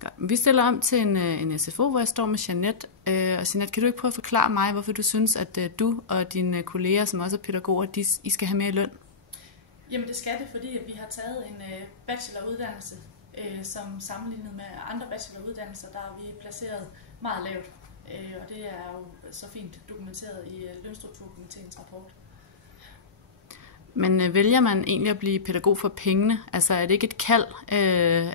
Godt. Vi stiller om til en SFO, hvor jeg står med Jeanette. Og Jeanette, kan du ikke prøve at forklare mig, hvorfor du synes, at du og dine kolleger, som også er pædagoger, I skal have mere løn? Jamen det skal det, fordi vi har taget en bacheloruddannelse, som sammenlignet med andre bacheloruddannelser, der er vi placeret meget lavt. Og det er jo så fint dokumenteret i Lønstrukturkomiteens rapport. Men vælger man egentlig at blive pædagog for pengene? Altså er det ikke et kald,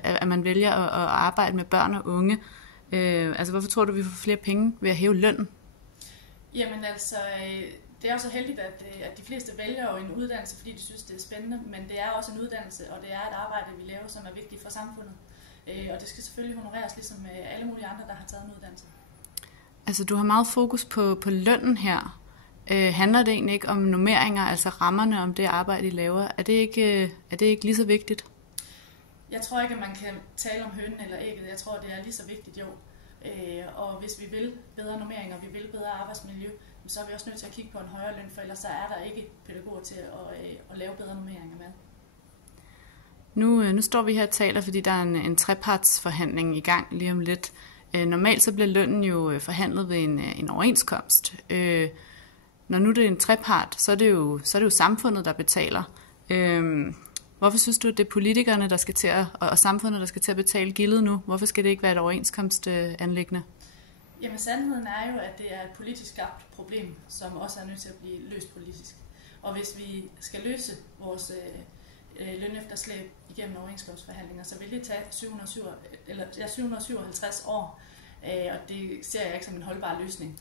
at man vælger at arbejde med børn og unge? Altså hvorfor tror du, vi får flere penge ved at hæve lønnen? Jamen altså, det er jo så heldigt, at de fleste vælger jo en uddannelse, fordi de synes, det er spændende. Men det er også en uddannelse, og det er et arbejde, vi laver, som er vigtigt for samfundet. Og det skal selvfølgelig honoreres, ligesom alle mulige andre, der har taget en uddannelse. Altså du har meget fokus på lønnen her. Handler det egentlig ikke om normeringer, altså rammerne om det arbejde, I laver? Er det ikke lige så vigtigt? Jeg tror ikke, at man kan tale om hønen eller ægget. Jeg tror, det er lige så vigtigt, jo. Og hvis vi vil bedre normeringer, vi vil bedre arbejdsmiljø, så er vi også nødt til at kigge på en højere løn, for ellers så er der ikke pædagoger til at lave bedre normeringer med. Nu står vi her og taler, fordi der er en trepartsforhandling i gang lige om lidt. Normalt så bliver lønnen jo forhandlet ved en overenskomst. Når nu det er en trepart, så er det jo samfundet, der betaler. Hvorfor synes du, at det er politikerne, der skal til og samfundet, der skal til at betale gildet nu? Hvorfor skal det ikke være et overenskomstanliggende? Jamen sandheden er jo, at det er et politisk skabt problem, som også er nødt til at blive løst politisk. Og hvis vi skal løse vores lønefterslæb igennem overenskomstforhandlinger, så vil det tage 757 år, og det ser jeg ikke som en holdbar løsning.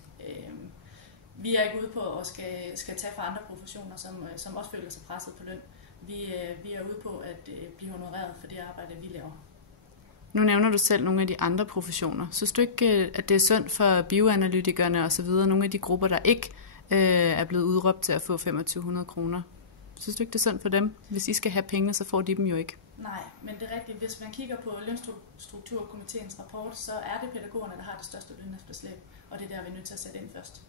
Vi er ikke ude på at skal tage fra andre professioner, som også føler sig presset på løn. Vi er ude på at blive honoreret for det arbejde, vi laver. Nu nævner du selv nogle af de andre professioner. Synes du ikke, at det er sundt for bioanalytikerne og så videre, nogle af de grupper, der ikke er blevet udråbt til at få 2500 kroner? Synes du ikke, det er sundt for dem? Hvis I skal have pengene, så får de dem jo ikke. Nej, men det er rigtigt. Hvis man kigger på Lønstrukturkomiteens rapport, så er det pædagogerne, der har det største lønefterslæb, og det er der, vi er nødt til at sætte ind først.